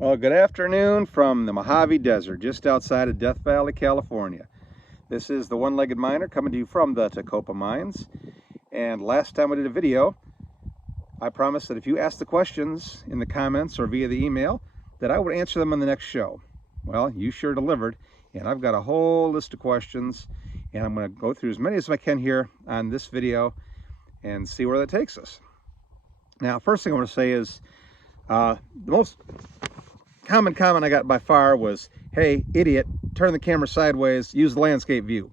Well, good afternoon from the Mojave Desert, just outside of Death Valley, California. This is the One-Legged Miner coming to you from the Tecopa mines. And last time I did a video, I promised that if you asked the questions in the comments or via the email, that I would answer them on the next show. Well, you sure delivered, and I've got a whole list of questions, and I'm going to go through as many as I can here on this video and see where that takes us. Now, first thing I want to say is the most common comment I got by far was, "Hey, idiot, turn the camera sideways, use the landscape view."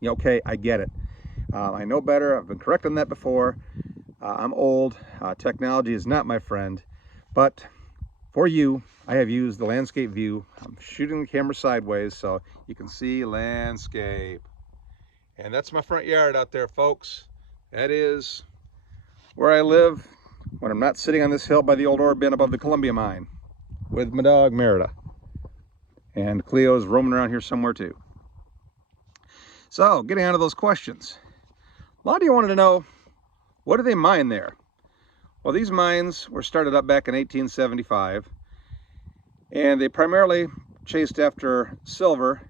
Yeah, okay, I get it. I know better. I've been correct on that before. I'm old. Technology is not my friend. But for you, I have used the landscape view. I'm shooting the camera sideways so you can see landscape. And that's my front yard out there, folks. That is where I live when I'm not sitting on this hill by the old ore bin above the Columbia mine with my dog Merida. And Cleo's roaming around here somewhere too. So, getting on to those questions. A lot of you wanted to know, what do they mine there? Well, these mines were started up back in 1875, and they primarily chased after silver,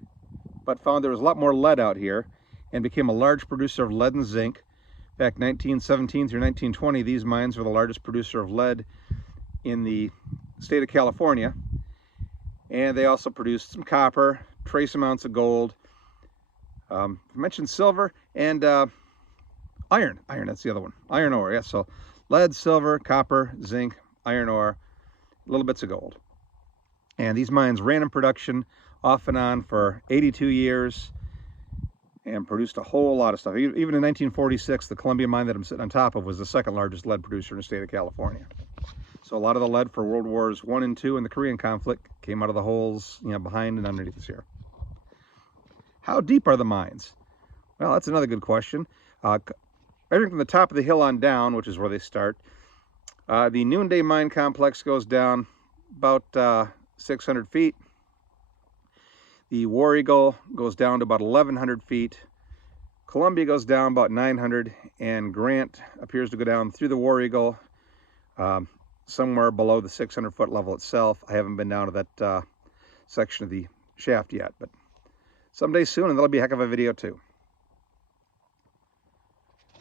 but found there was a lot more lead out here, and became a large producer of lead and zinc. Back 1917 through 1920, these mines were the largest producer of lead in the state of California. And they also produced some copper, trace amounts of gold. I mentioned silver and iron. That's the other one. Iron ore, yeah. So lead, silver, copper, zinc, iron ore, little bits of gold. And these mines ran in production off and on for 82 years and produced a whole lot of stuff. Even in 1946, the Columbia mine that I'm sitting on top of was the second largest lead producer in the state of California. So a lot of the lead for World Wars I and II and the Korean conflict came out of the holes, behind and underneath us here. How deep are the mines? Well, that's another good question. Everything from the top of the hill on down, which is where they start, the Noonday Mine Complex goes down about 600 feet. The War Eagle goes down to about 1,100 feet. Columbia goes down about 900, and Grant appears to go down through the War Eagle somewhere below the 600-foot level itself. I haven't been down to that section of the shaft yet, but someday soon, and that'll be a heck of a video too.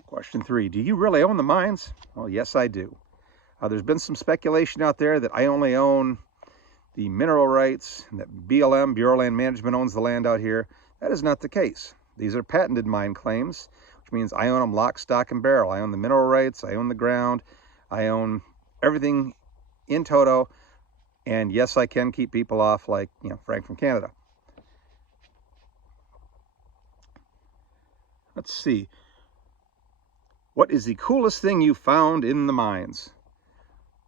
Question 3, do you really own the mines? Well, yes, I do. There's been some speculation out there that I only own the mineral rights, and that BLM, Bureau of Land Management, owns the land out here. That is not the case. These are patented mine claims, which means I own them lock, stock, and barrel. I own the mineral rights, I own the ground, I own everything in toto, and yes, I can keep people off like, Frank from Canada. Let's see. What is the coolest thing you found in the mines?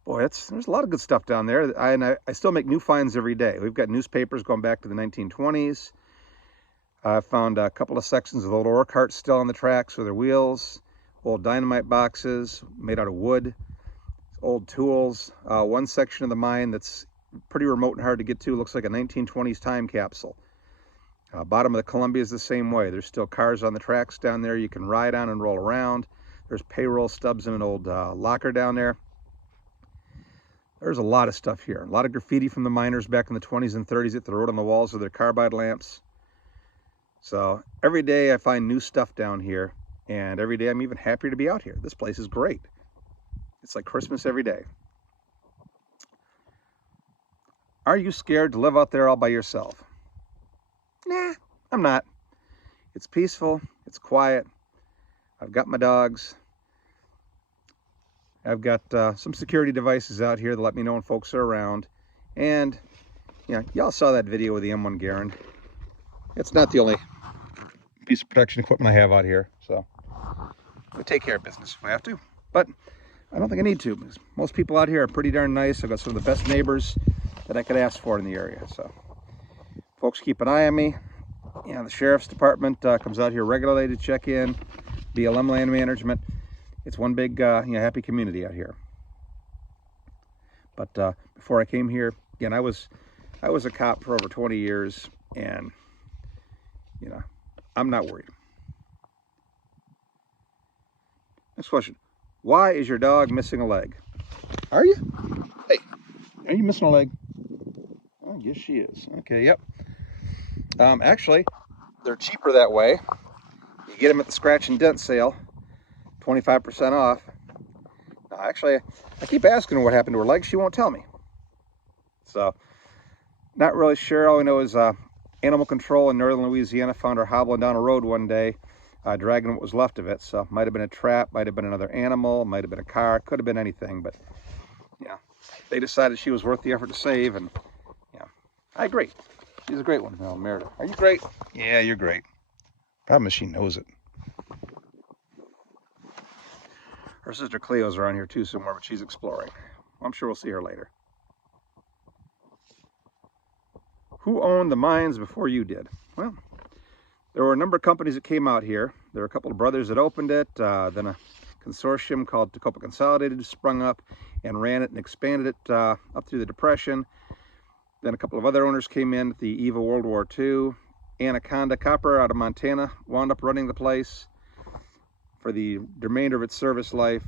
Boy, there's a lot of good stuff down there. I still make new finds every day. We've got newspapers going back to the 1920s. I found a couple of sections of old ore carts still on the tracks with their wheels, old dynamite boxes made out of wood, old tools. One section of the mine that's pretty remote and hard to get to looks like a 1920s time capsule. Bottom of the Columbia is the same way. There's still cars on the tracks down there you can ride on and roll around. There's payroll stubs in an old locker down there. There's a lot of stuff here. A lot of graffiti from the miners back in the 20s and 30s that they wrote on the walls of their carbide lamps. So every day I find new stuff down here, and every day I'm even happier to be out here. This place is great. It's like Christmas every day. Are you scared to live out there all by yourself? Nah, I'm not. It's peaceful, it's quiet. I've got my dogs. I've got some security devices out here that let me know when folks are around. And, y'all saw that video with the M1 Garand. It's not the only piece of protection equipment I have out here. So, we take care of business if I have to. But I don't think I need to, because most people out here are pretty darn nice. I've got some of the best neighbors that I could ask for in the area. So, folks keep an eye on me. The Sheriff's Department comes out here regularly to check in. BLM Land Management. It's one big, happy community out here. But before I came here, again, I was a cop for over 20 years, and I'm not worried. Next question: why is your dog missing a leg? Are you? Hey, are you missing a leg? I guess she is. Okay, yep. Actually, they're cheaper that way. You get them at the scratch and dent sale, 25% off. Actually, I keep asking her what happened to her legs. She won't tell me. So, not really sure. All we know is animal control in northern Louisiana found her hobbling down a road one day, dragging what was left of it. So, might have been a trap, might have been another animal, might have been a car, could have been anything. But, yeah, they decided she was worth the effort to save. And, yeah, I agree. She's a great one. Well, Meredith, are you great? Yeah, you're great. Problem is she knows it. Her sister Cleo's around here too somewhere, but she's exploring. I'm sure we'll see her later. Who owned the mines before you did? Well, there were a number of companies that came out here. There were a couple of brothers that opened it. Then a consortium called Tecopa Consolidated sprung up and ran it and expanded it up through the Depression. Then a couple of other owners came in at the eve of World War II. Anaconda Copper out of Montana wound up running the place for the remainder of its service life.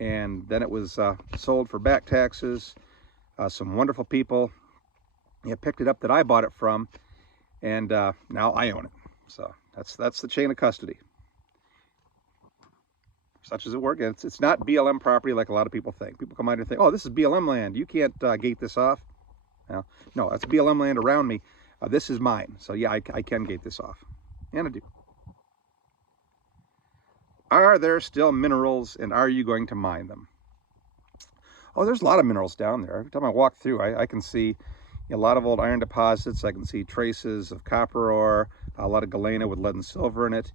And then it was sold for back taxes. Some wonderful people picked it up that I bought it from, and now I own it. So that's the chain of custody. Such as it works. It's not BLM property like a lot of people think. People come out here and think, oh, this is BLM land. You can't gate this off. No, that's BLM land around me. This is mine. So yeah, I can gate this off. And I do. Are there still minerals, and are you going to mine them? Oh, there's a lot of minerals down there. Every time I walk through, I can see a lot of old iron deposits. I can see traces of copper ore, a lot of galena with lead and silver in it.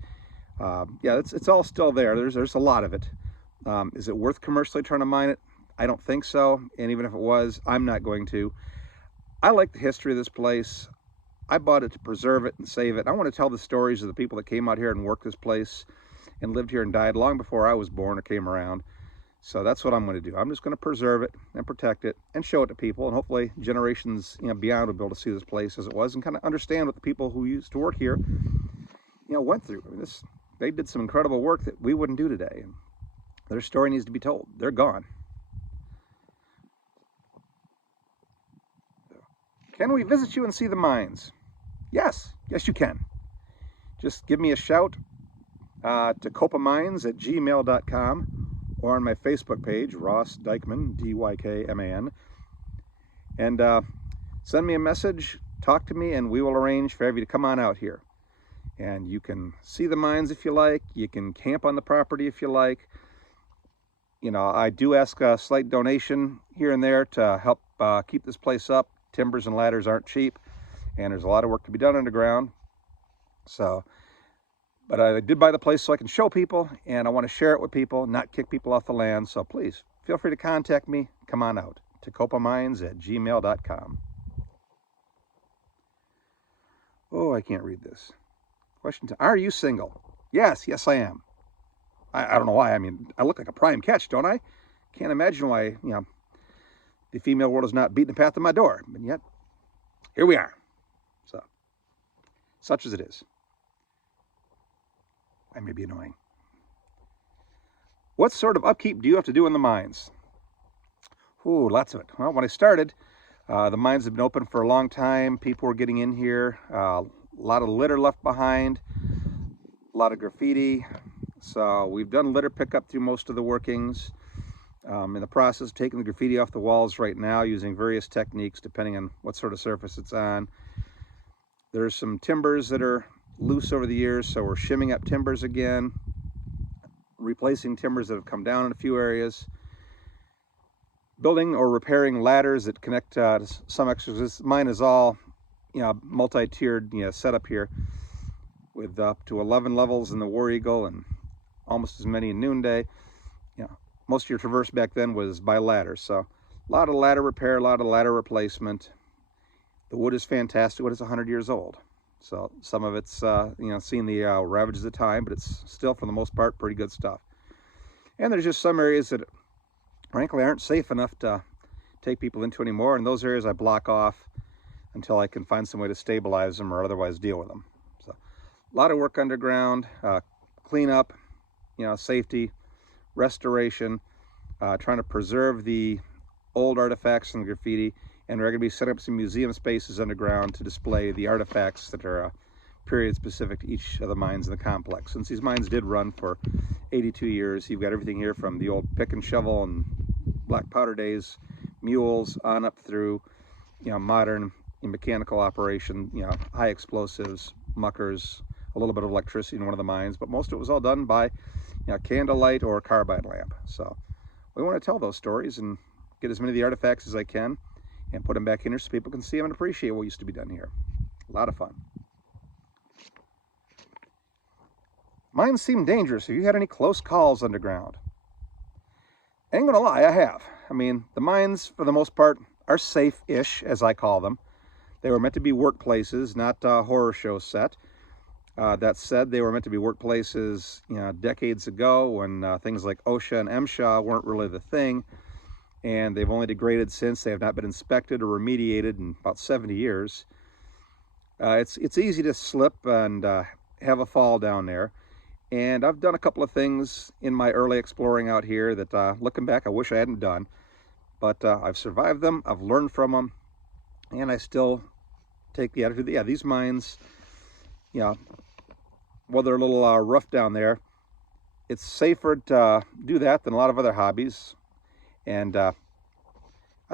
Yeah, it's all still there. There's a lot of it. Is it worth commercially trying to mine it? I don't think so. And even if it was, I'm not going to. I like the history of this place. I bought it to preserve it and save it. I want to tell the stories of the people that came out here and worked this place and lived here and died long before I was born or came around. So that's what I'm going to do. I'm just going to preserve it and protect it and show it to people, and hopefully generations beyond will be able to see this place as it was and kind of understand what the people who used to work here went through. I mean, they did some incredible work that we wouldn't do today, and their story needs to be told. They're gone. Can we visit you and see the mines? Yes you can. Just give me a shout to tecopamines@gmail.com or on my Facebook page, Ross Dykman, D-Y-K-M-A-N. And send me a message, talk to me, and we will arrange for you to come on out here. And you can see the mines if you like. You can camp on the property if you like. I do ask a slight donation here and there to help keep this place up. Timbers and ladders aren't cheap, and there's a lot of work to be done underground. But I did buy the place so I can show people, and I want to share it with people, not kick people off the land. So please, feel free to contact me. Come on out. tecopamines@gmail.com. Oh, I can't read this. Question 2. Are you single? Yes, I am. I don't know why. I mean, I look like a prime catch, don't I? Can't imagine why, the female world is not beating the path to my door. But yet, here we are. So, such as it is. I may be annoying. What sort of upkeep do you have to do in the mines? Ooh, lots of it. Well, when I started, the mines have been open for a long time. People were getting in here. A lot of litter left behind. A lot of graffiti. So we've done litter pickup through most of the workings. In the process of taking the graffiti off the walls right now using various techniques depending on what sort of surface it's on. There's some timbers that are loose over the years, so we're shimming up timbers again, replacing timbers that have come down in a few areas, building or repairing ladders that connect to some extras. Mine is all multi-tiered setup here with up to 11 levels in the War Eagle and almost as many in Noonday. Most of your traverse back then was by ladder, so a lot of ladder repair, a lot of ladder replacement. The wood is fantastic, but it's 100 years old. So some of it's, seen the ravages of time, but it's still, for the most part, pretty good stuff. And there's just some areas that, frankly, aren't safe enough to take people into anymore. And those areas I block off until I can find some way to stabilize them or otherwise deal with them. So a lot of work underground, cleanup, safety, restoration, trying to preserve the old artifacts and graffiti and we're going to be setting up some museum spaces underground to display the artifacts that are period specific to each of the mines in the complex. Since these mines did run for 82 years, you've got everything here from the old pick and shovel and black powder days, mules, on up through, modern mechanical operation, high explosives, muckers, a little bit of electricity in one of the mines, but most of it was all done by candlelight or carbide lamp. So we want to tell those stories and get as many of the artifacts as I can and put them back in here so people can see them and appreciate what used to be done here. A lot of fun. Mines seem dangerous. Have you had any close calls underground? Ain't gonna lie, I have. I mean, the mines, for the most part, are safe-ish, as I call them. They were meant to be workplaces, not a horror show set. That said, they were meant to be workplaces, decades ago when things like OSHA and MSHA weren't really the thing, and they've only degraded since. They have not been inspected or remediated in about 70 years. It's easy to slip and have a fall down there. And I've done a couple of things in my early exploring out here that, looking back, I wish I hadn't done. But I've survived them, I've learned from them, and I still take the attitude that, yeah, these mines, while they're a little rough down there, it's safer to do that than a lot of other hobbies. And I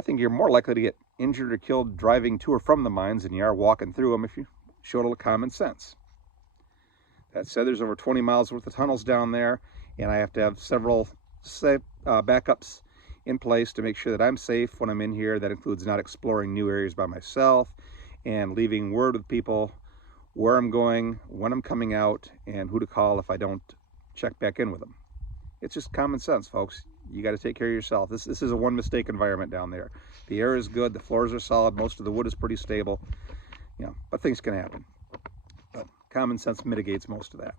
think you're more likely to get injured or killed driving to or from the mines than you are walking through them if you show a little common sense. That said, there's over 20 miles worth of tunnels down there, and I have to have several safe backups in place to make sure that I'm safe when I'm in here. That includes not exploring new areas by myself and leaving word with people where I'm going, when I'm coming out, and who to call if I don't check back in with them. It's just common sense, folks. You got to take care of yourself. This is a one mistake environment down there. The air is good, the floors are solid, most of the wood is pretty stable, but things can happen. Common sense mitigates most of that.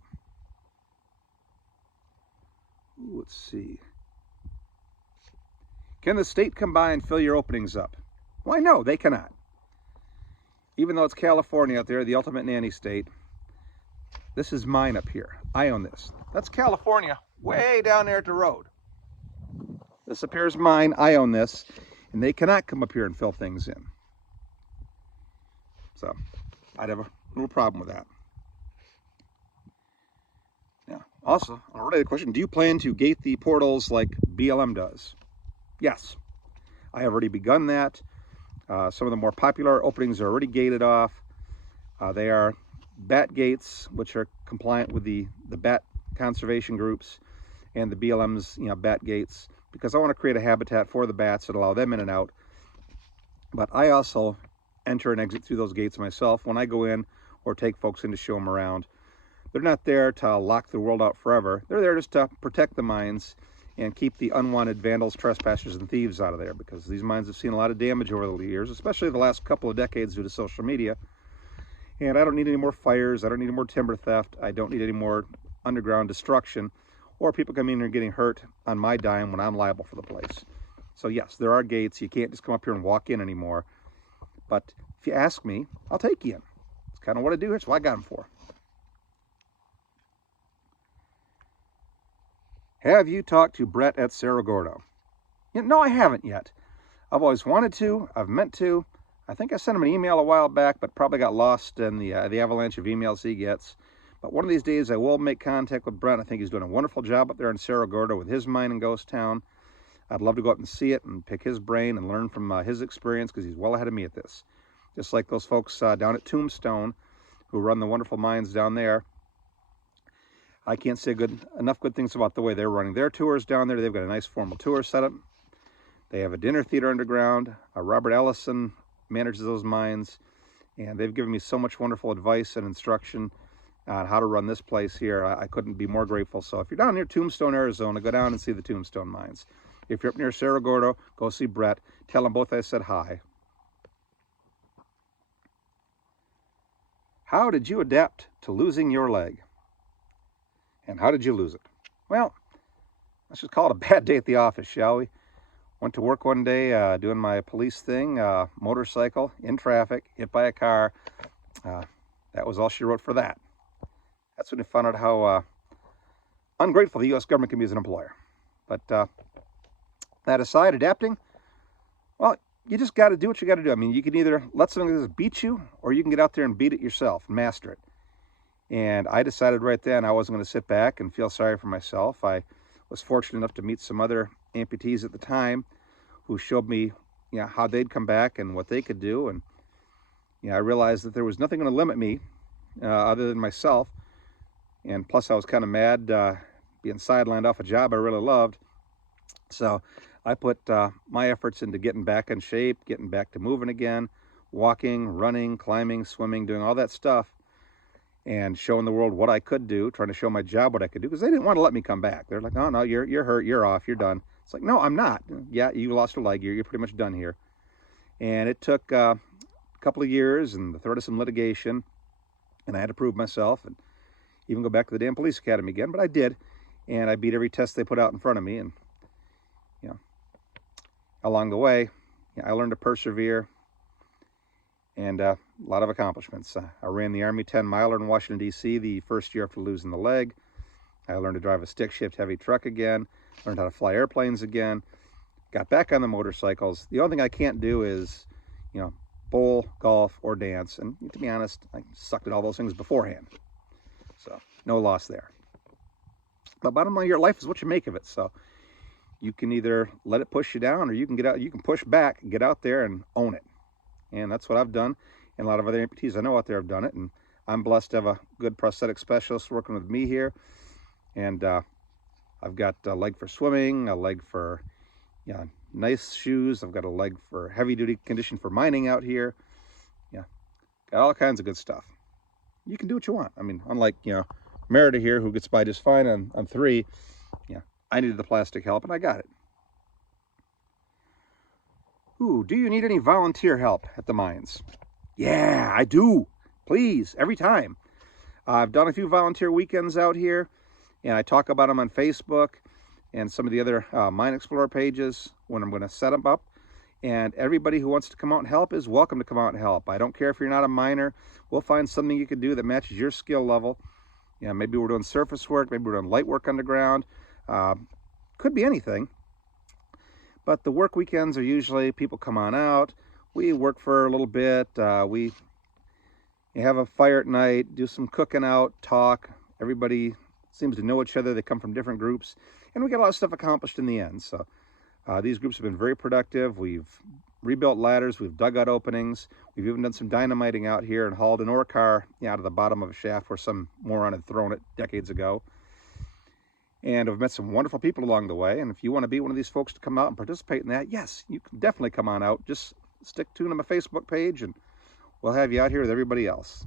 Ooh, let's see. Can the state come by and fill your openings up? Why, no, they cannot. Even though it's California out there, the ultimate nanny state, this is mine up here. I own this. That's California, way down there at the road. This up here is mine. I own this, and they cannot come up here and fill things in. So I'd have a little problem with that. Yeah. Also, on a related question, do you plan to gate the portals like BLM does? Yes, I have already begun that. Some of the more popular openings are already gated off. They are bat gates, which are compliant with the bat conservation groups and the BLM's bat gates, because I want to create a habitat for the bats that allow them in and out. But I also enter and exit through those gates myself when I go in or take folks in to show them around. They're not there to lock the world out forever. They're there just to protect the mines and keep the unwanted vandals, trespassers, and thieves out of there, because these mines have seen a lot of damage over the years, especially the last couple of decades due to social media. And I don't need any more fires. I don't need any more timber theft. I don't need any more underground destruction or people coming in and getting hurt on my dime when I'm liable for the place. So yes, there are gates. You can't just come up here and walk in anymore. But if you ask me, I'll take you in. It's kind of what I do. It's what I got them for. Have you talked to Brett at Cerro Gordo? No, I haven't yet. I've always wanted to. I've meant to. I think I sent him an email a while back, but probably got lost in the avalanche of emails he gets. But one of these days I will make contact with Brett. I think he's doing a wonderful job up there in Cerro Gordo with his mine and ghost town. I'd love to go up and see it and pick his brain and learn from his experience, because he's well ahead of me at this. Just like those folks down at Tombstone who run the wonderful mines down there. I can't say enough good things about the way they're running their tours down there. They've got a nice formal tour setup. They have a dinner theater underground. Robert Ellison manages those mines, and they've given me so much wonderful advice and instruction on how to run this place here. I couldn't be more grateful. So if you're down near Tombstone, Arizona, go down and see the Tombstone mines. If you're up near Cerro Gordo, go see Brett. Tell them both I said hi. How did you adapt to losing your leg? And how did you lose it? Well, let's just call it a bad day at the office, shall we? Went to work one day doing my police thing, motorcycle, in traffic, hit by a car. That was all she wrote for that. That's when I found out how ungrateful the U.S. government can be as an employer. But that aside, adapting, well, you just got to do what you got to do. I mean, you can either let something like this beat you, or you can get out there and beat it yourself and master it. And I decided right then I wasn't going to sit back and feel sorry for myself. I was fortunate enough to meet some other amputees at the time who showed me, you know, how they'd come back and what they could do. And you know, I realized that there was nothing going to limit me other than myself. And plus, I was kind of mad being sidelined off a job I really loved. So I put my efforts into getting back in shape, getting back to moving again, walking, running, climbing, swimming, doing all that stuff, and showing the world what I could do, trying to show my job what I could do, because they didn't want to let me come back. They're like, oh, no, you're hurt, you're off, you're done. It's like, no, I'm not. Yeah, you lost a leg, you're pretty much done here. And it took a couple of years and the threat of some litigation, and I had to prove myself and even go back to the damn police academy again, but I did, and I beat every test they put out in front of me. And you know, along the way, you know, I learned to persevere, and a lot of accomplishments. I ran the Army 10-miler in Washington, D.C. the first year after losing the leg. I learned to drive a stick-shift heavy truck again, learned how to fly airplanes again, got back on the motorcycles. The only thing I can't do is, you know, bowl, golf, or dance. And to be honest, I sucked at all those things beforehand. So no loss there. But bottom line, your life is what you make of it. So you can either let it push you down, or you can get out, you can push back, get out there and own it. And that's what I've done. And a lot of other amputees I know out there have done it. And I'm blessed to have a good prosthetic specialist working with me here. And I've got a leg for swimming, a leg for, you know, nice shoes. I've got a leg for heavy duty condition for mining out here. Yeah, got all kinds of good stuff. You can do what you want. I mean, unlike, you know, Merida here, who gets by just fine on 3, yeah, I needed the plastic help and I got it. Ooh, do you need any volunteer help at the mines? Yeah, I do. Please, every time. I've done a few volunteer weekends out here, and I talk about them on Facebook and some of the other Mine Explorer pages when I'm going to set them up. And everybody who wants to come out and help is welcome to come out and help. I don't care if you're not a miner. We'll find something you can do that matches your skill level. You know, maybe we're doing surface work, maybe we're doing light work underground. Could be anything. But the work weekends are usually people come on out. We work for a little bit. We have a fire at night, do some cooking out, talk. Everybody seems to know each other. They come from different groups. And we get a lot of stuff accomplished in the end. So these groups have been very productive. We've rebuilt ladders. We've dug out openings. We've even done some dynamiting out here and hauled an ore car out of the bottom of a shaft where some moron had thrown it decades ago. And I've met some wonderful people along the way. And if you want to be one of these folks to come out and participate in that, yes, you can definitely come on out. Just stick tuned on my Facebook page and we'll have you out here with everybody else.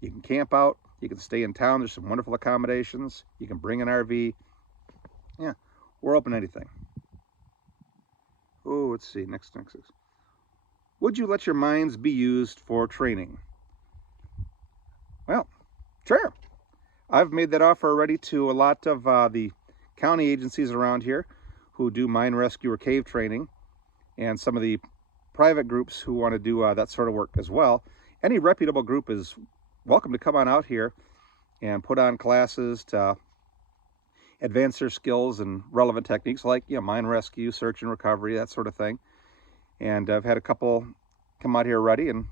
You can camp out. You can stay in town. There's some wonderful accommodations. You can bring an RV. Yeah, we're open to anything. Oh, let's see. Next. Would you let your mines be used for training? Well, sure. I've made that offer already to a lot of the county agencies around here who do mine rescue or cave training, and some of the private groups who want to do that sort of work as well. Any reputable group is welcome to come on out here and put on classes to advance their skills and relevant techniques like, you know, mine rescue, search and recovery, that sort of thing. And I've had a couple come out here already, and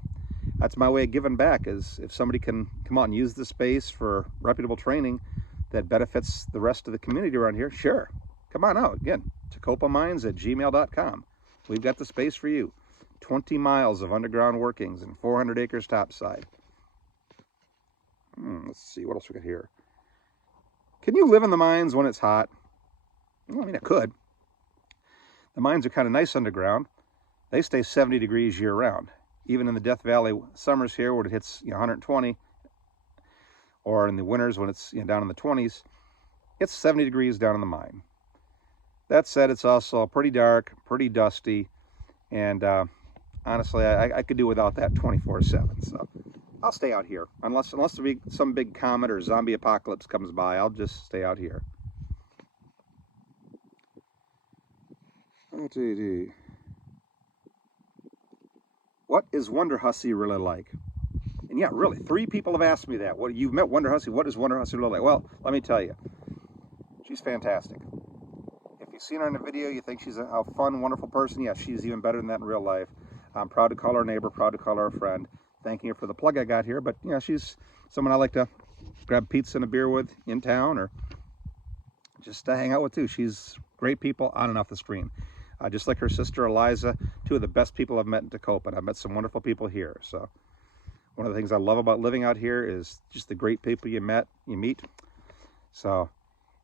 that's my way of giving back, is if somebody can come out and use the space for reputable training that benefits the rest of the community around here, sure, come on out. Again, tecopamines@gmail.com. We've got the space for you. 20 miles of underground workings and 400 acres topside. Let's see, what else we got here? Can you live in the mines when it's hot? Well, I mean, it could. The mines are kind of nice underground. They stay 70 degrees year round. Even in the Death Valley summers here, when it hits 120, or in the winters when it's down in the 20s, it's 70 degrees down in the mine. That said, it's also pretty dark, pretty dusty, and honestly, I could do without that 24/7. So I'll stay out here, unless there be some big comet or zombie apocalypse comes by. I'll just stay out here. What is Wonder Hussy really like? And yeah, really, 3 people have asked me that. What, you've met Wonder Hussy, what is Wonder Hussy really like? Well, let me tell you, she's fantastic. If you've seen her in a video, you think she's a fun, wonderful person. Yeah, she's even better than that in real life. I'm proud to call her a neighbor, proud to call her a friend. Thanking her for the plug I got here, but yeah, she's someone I like to grab pizza and a beer with in town, or just to hang out with too. She's great people on and off the screen. Just like her sister Eliza, two of the best people I've met in Tecopa, and I've met some wonderful people here. So one of the things I love about living out here is just the great people you meet. So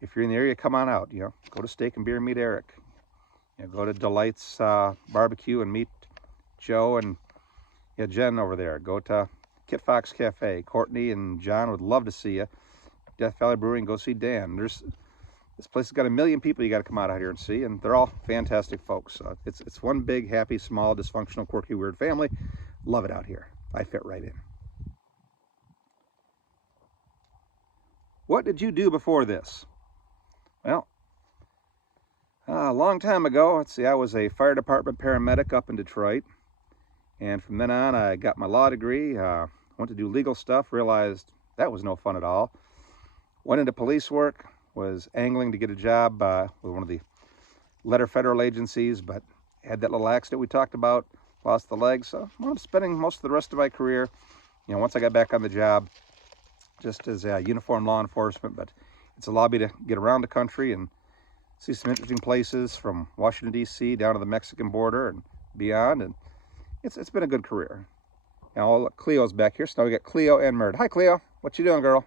if you're in the area, come on out. Go to Steak and Beer and meet Eric. Go to Delight's Barbecue and meet Joe and Jen over there. Go to Kit Fox Cafe. Courtney and John would love to see you. Death Valley Brewing, go see Dan. This place has got 1 million people you got to come out here and see, and they're all fantastic folks. It's one big, happy, small, dysfunctional, quirky, weird family. Love it out here. I fit right in. What did you do before this? Well, a long time ago, let's see, I was a fire department paramedic up in Detroit. And from then on, I got my law degree, went to do legal stuff, realized that was no fun at all. Went into police work, was angling to get a job with one of the letter federal agencies, but had that little accident we talked about, lost the leg. So I'm spending most of the rest of my career, once I got back on the job, just as a uniformed law enforcement. But it's allowed me to get around the country and see some interesting places from Washington, D.C. down to the Mexican border and beyond. And it's been a good career. Now, look, Cleo's back here. So now we got Cleo and Meredith. Hi, Cleo. What you doing, girl?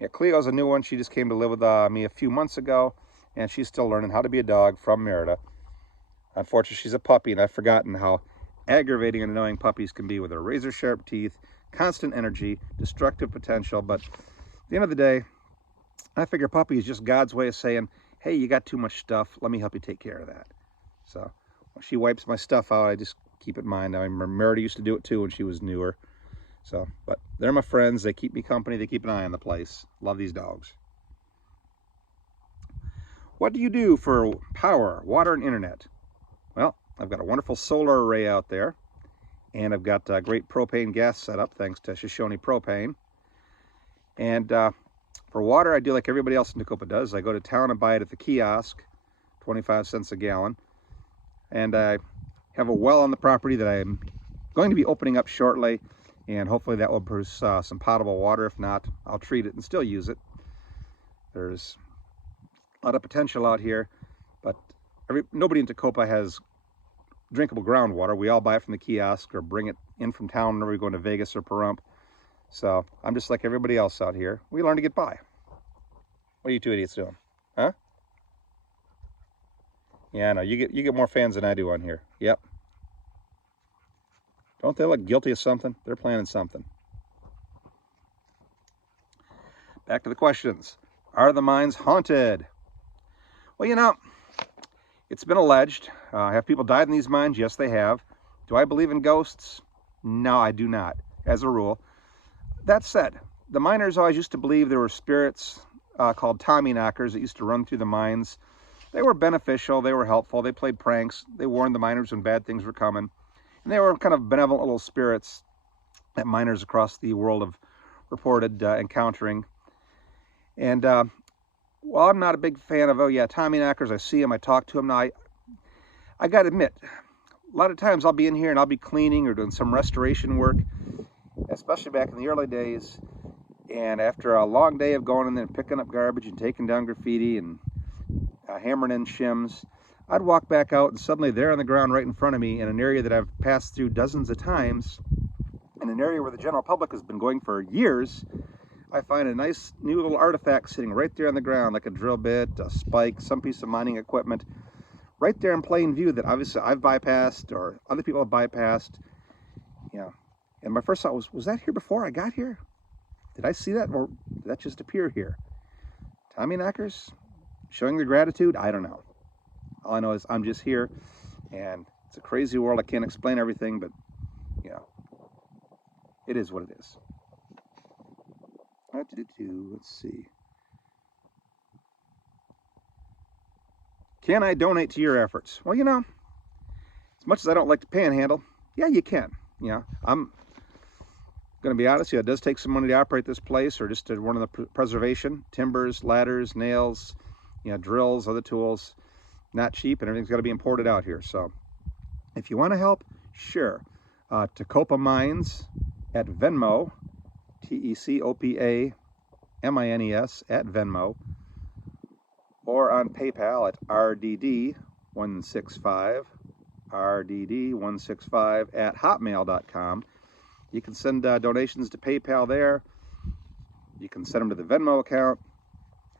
Yeah, Cleo's a new one. She just came to live with me a few months ago, and she's still learning how to be a dog from Merida. Unfortunately, she's a puppy, and I've forgotten how aggravating and annoying puppies can be with their razor-sharp teeth, constant energy, destructive potential. But at the end of the day, I figure puppy is just God's way of saying, hey, you got too much stuff. Let me help you take care of that. So when she wipes my stuff out, I just keep it in mind. I remember Merida used to do it too when she was newer. So, but they're my friends. They keep me company. They keep an eye on the place. Love these dogs. What do you do for power, water, and internet? Well, I've got a wonderful solar array out there, and I've got a great propane gas setup, thanks to Shoshone Propane. And for water, I do like everybody else in Tecopa does. I go to town and buy it at the kiosk, 25 cents a gallon. And I have a well on the property that I'm going to be opening up shortly, and hopefully that will produce some potable water. If not, I'll treat it and still use it. There's a lot of potential out here, but nobody in Tecopa has drinkable groundwater. We all buy it from the kiosk or bring it in from town whenever we go into Vegas or Pahrump. So I'm just like everybody else out here. We learn to get by. What are you two idiots doing? Huh? Yeah, I know. You get more fans than I do on here. Yep. Don't they look guilty of something? They're planning something. Back to the questions. Are the mines haunted? Well, it's been alleged. Have people died in these mines? Yes, they have. Do I believe in ghosts? No, I do not, as a rule. That said, the miners always used to believe there were spirits called Tommyknockers that used to run through the mines. They were beneficial. They were helpful. They played pranks. They warned the miners when bad things were coming. And they were kind of benevolent little spirits that miners across the world have reported encountering. And while I'm not a big fan of, Tommyknockers, I see them, I talk to them. Now, I got to admit, a lot of times I'll be in here and I'll be cleaning or doing some restoration work, especially back in the early days. And after a long day of going in there and picking up garbage and taking down graffiti and hammering in shims, I'd walk back out and suddenly there on the ground right in front of me in an area that I've passed through dozens of times, in an area where the general public has been going for years, I find a nice new little artifact sitting right there on the ground, like a drill bit, a spike, some piece of mining equipment, right there in plain view that obviously I've bypassed or other people have bypassed. And my first thought was that here before I got here? Did I see that, or did that just appear here? Tommyknockers showing their gratitude? I don't know. All I know is I'm just here, and it's a crazy world. I can't explain everything, but it is what it is. Let's see. Can I donate to your efforts? Well, as much as I don't like to panhandle, yeah, you can. I'm going to be honest, it does take some money to operate this place, or just to run the preservation, timbers, ladders, nails, drills, other tools. Not cheap, and everything's got to be imported out here. So If you want to help, sure. Tecopa Mines at Venmo, TECOPA-MINES at Venmo, or on PayPal at RDD165, RDD165 at hotmail.com. You can send donations to PayPal there. You can send them to the Venmo account.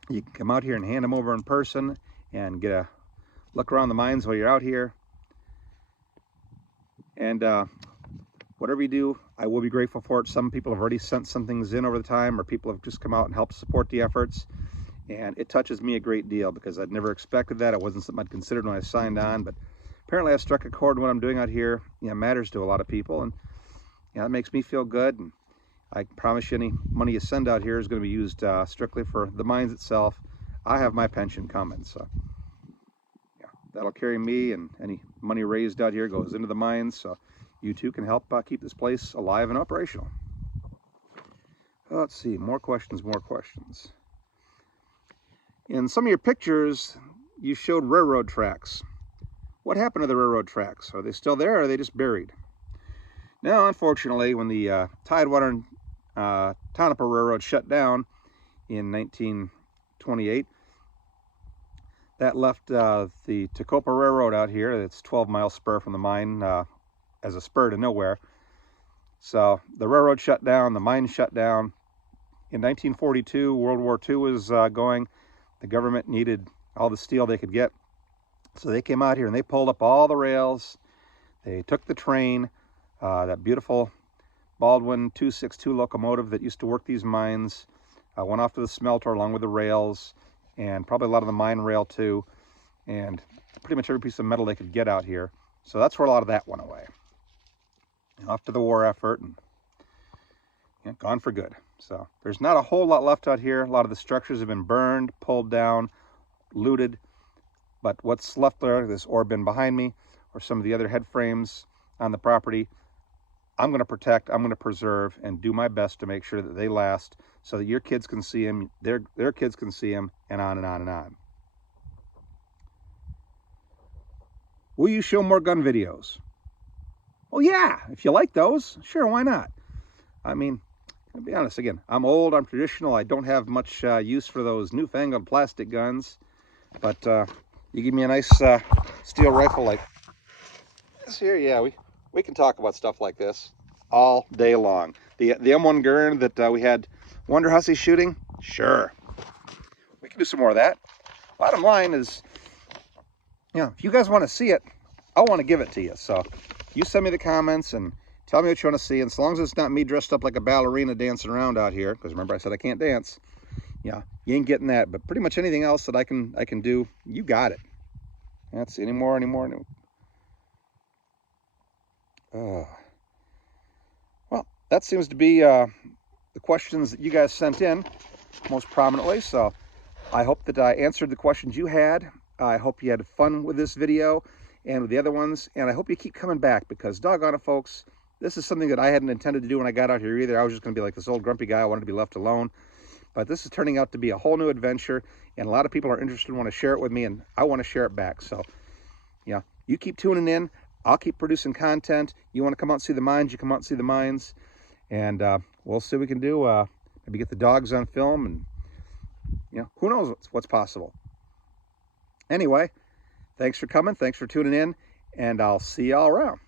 You can come out here and hand them over in person and get a look around the mines while you're out here. And whatever you do, I will be grateful for it. Some people have already sent some things in over the time, or people have just come out and helped support the efforts. And it touches me a great deal because I'd never expected that. It wasn't something I'd considered when I signed on, but apparently I struck a chord in what I'm doing out here. Matters to a lot of people, and it makes me feel good. And I promise you, any money you send out here is going to be used strictly for the mines itself. I have my pension coming, so that'll carry me, and any money raised out here goes into the mines, so you too can help keep this place alive and operational. Let's see, more questions. In some of your pictures, you showed railroad tracks. What happened to the railroad tracks? Are they still there, or are they just buried? Now, unfortunately, when the Tidewater and Tonopah Railroad shut down in 1928, that left the Tecopa Railroad out here. It's a 12-mile spur from the mine as a spur to nowhere. So the railroad shut down, the mine shut down. In 1942, World War II was going. The government needed all the steel they could get. So they came out here and they pulled up all the rails. They took the train, that beautiful Baldwin 262 locomotive that used to work these mines, went off to the smelter along with the rails, and probably a lot of the mine rail too, and pretty much every piece of metal they could get out here. So that's where a lot of that went away. After the war effort, and gone for good. So there's not a whole lot left out here. A lot of the structures have been burned, pulled down, looted. But what's left there, this ore bin behind me, or some of the other head frames on the property, I'm going to protect, I'm going to preserve, and do my best to make sure that they last, so that your kids can see them, their kids can see them, and on and on and on. Will you show more gun videos? Well, yeah, if you like those, sure, why not? I mean, to be honest, again, I'm old, I'm traditional, I don't have much use for those newfangled plastic guns, but you give me a nice steel rifle like this here, yeah, we can talk about stuff like this all day long. The M1 Gurn that we had Wonder Hussy shooting, sure, we can do some more of that. Bottom line is, if you guys want to see it, I want to give it to you. So you send me the comments and tell me what you want to see. And as long as it's not me dressed up like a ballerina dancing around out here, because remember I said I can't dance, you ain't getting that. But pretty much anything else that I can do, you got it. Let's see, any more. Well, that seems to be the questions that you guys sent in most prominently. So I hope that I answered the questions you had. I hope you had fun with this video and with the other ones. And I hope you keep coming back, because doggone it, folks, this is something that I hadn't intended to do when I got out here either. I was just going to be like this old grumpy guy. I wanted to be left alone. But this is turning out to be a whole new adventure. And a lot of people are interested and want to share it with me. And I want to share it back. So, you keep tuning in. I'll keep producing content. You want to come out and see the mines, you come out and see the mines. And we'll see what we can do. Maybe get the dogs on film, and who knows what's possible. Anyway, thanks for coming, thanks for tuning in, and I'll see y'all around.